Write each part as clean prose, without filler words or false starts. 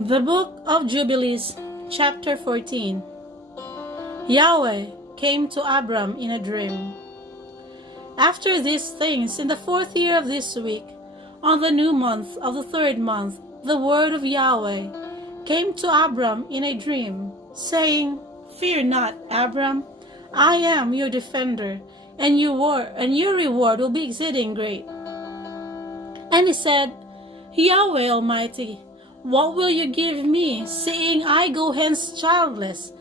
The Book of Jubilees, chapter 14. Yahweh came to Abram in a dream. After these things, in the 4th year of this week, on the new month of the 3rd month, the word of Yahweh came to Abram in a dream, saying, Fear not, Abram, I am your defender, and your reward will be exceeding great. And he said, Yahweh Almighty, what will you give me, seeing I go hence childless?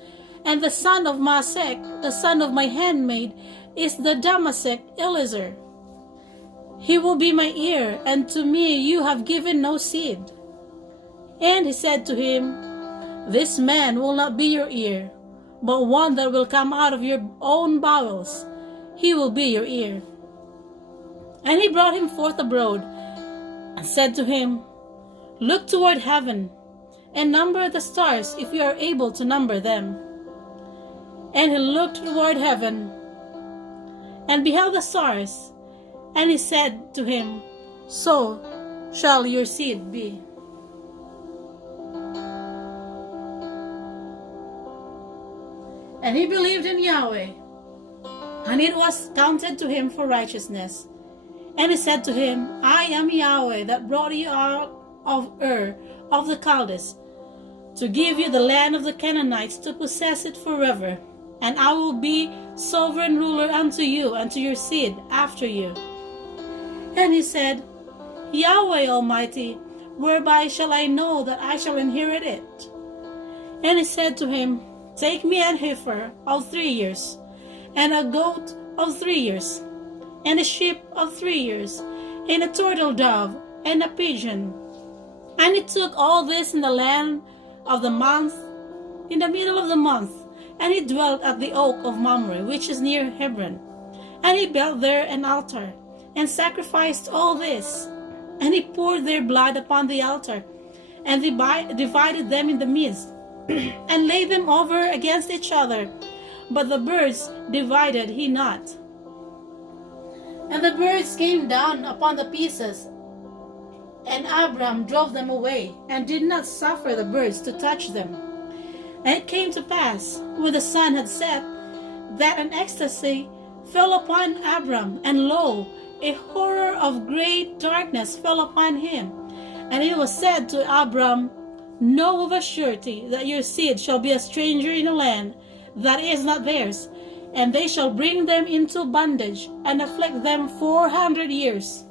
And the son of Masech, the son of my handmaid, is the Damasek Eliezer. He will be my heir, and to me you have given no seed. And he said to him, This man will not be your heir, but one that will come out of your own bowels, he will be your heir. And he brought him forth abroad, and said to him, Look toward heaven, and number the stars, if you are able to number them. And he looked toward heaven, and beheld the stars, and he said to him, So shall your seed be. And he believed in Yahweh, and it was counted to him for righteousness. And he said to him, I am Yahweh that brought you out of Ur of the Chaldees, to give you the land of the Canaanites to possess it forever. And I will be sovereign ruler unto you and to your seed after you. And he said, Yahweh Almighty, whereby shall I know that I shall inherit it? And he said to him, Take me an heifer of 3 years, and a goat of 3 years, and a sheep of 3 years, and a turtle dove, and a pigeon. And he took all this in the land of the month, in the middle of the month, and he dwelt at the oak of Mamre, which is near Hebron. And he built there an altar, and sacrificed all this. And he poured their blood upon the altar, and divided them in the midst, and laid them over against each other. But the birds divided he not. And the birds came down upon the pieces, and Abram drove them away, and did not suffer the birds to touch them. And it came to pass, when the sun had set, that an ecstasy fell upon Abram, and lo, a horror of great darkness fell upon him. And it was said to Abram, Know of a surety that your seed shall be a stranger in a land that is not theirs, and they shall bring them into bondage, and afflict them 400 years.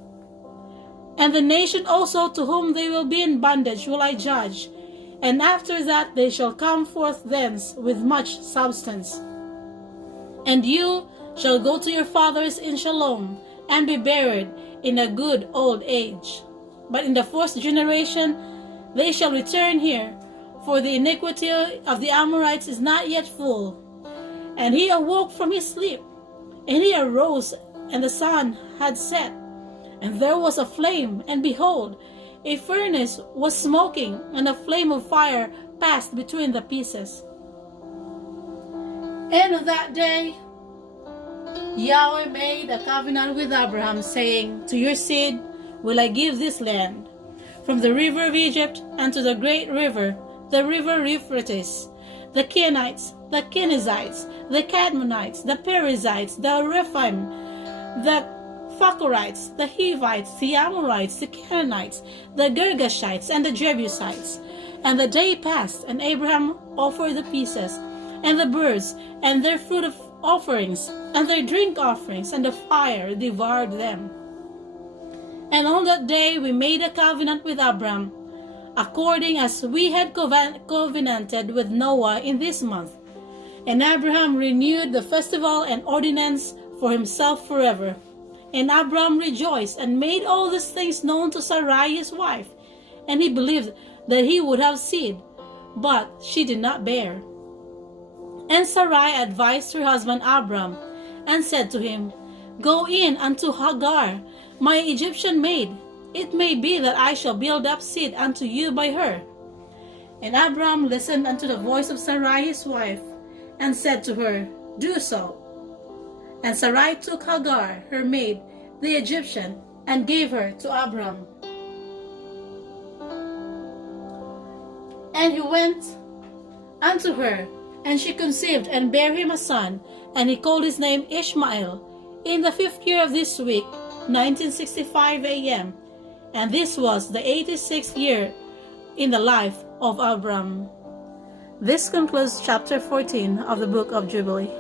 And the nation also to whom they will be in bondage will I judge, and after that they shall come forth thence with much substance. And you shall go to your fathers in Shalom, and be buried in a good old age. But in the 4th generation they shall return here, for the iniquity of the Amorites is not yet full. And he awoke from his sleep, and he arose, and the sun had set. And there was a flame, and behold, a furnace was smoking, and a flame of fire passed between the pieces. And on that day Yahweh made a covenant with Abraham, saying, To your seed will I give this land, from the river of Egypt unto the great river, the river Euphrates, the Kenites, the Kenizzites, the Cadmonites, the Perizzites, the Rephaim, the Phachorites, the Hivites, the Amorites, the Canaanites, the Girgashites, and the Jebusites. And the day passed, and Abraham offered the pieces, and the birds, and their food of offerings, and their drink offerings, and the fire devoured them. And on that day we made a covenant with Abram, according as we had covenanted with Noah in this month. And Abraham renewed the festival and ordinance for himself forever. And Abram rejoiced, and made all these things known to Sarai his wife. And he believed that he would have seed, but she did not bear. And Sarai advised her husband Abram, and said to him, Go in unto Hagar, my Egyptian maid. It may be that I shall build up seed unto you by her. And Abram listened unto the voice of Sarai his wife, and said to her, Do so. And Sarai took Hagar, her maid, the Egyptian, and gave her to Abram. And he went unto her, and she conceived and bare him a son, and he called his name Ishmael, in the 5th year of this week, 1965 AM. And this was the 86th year in the life of Abram. This concludes chapter 14 of the book of Jubilee.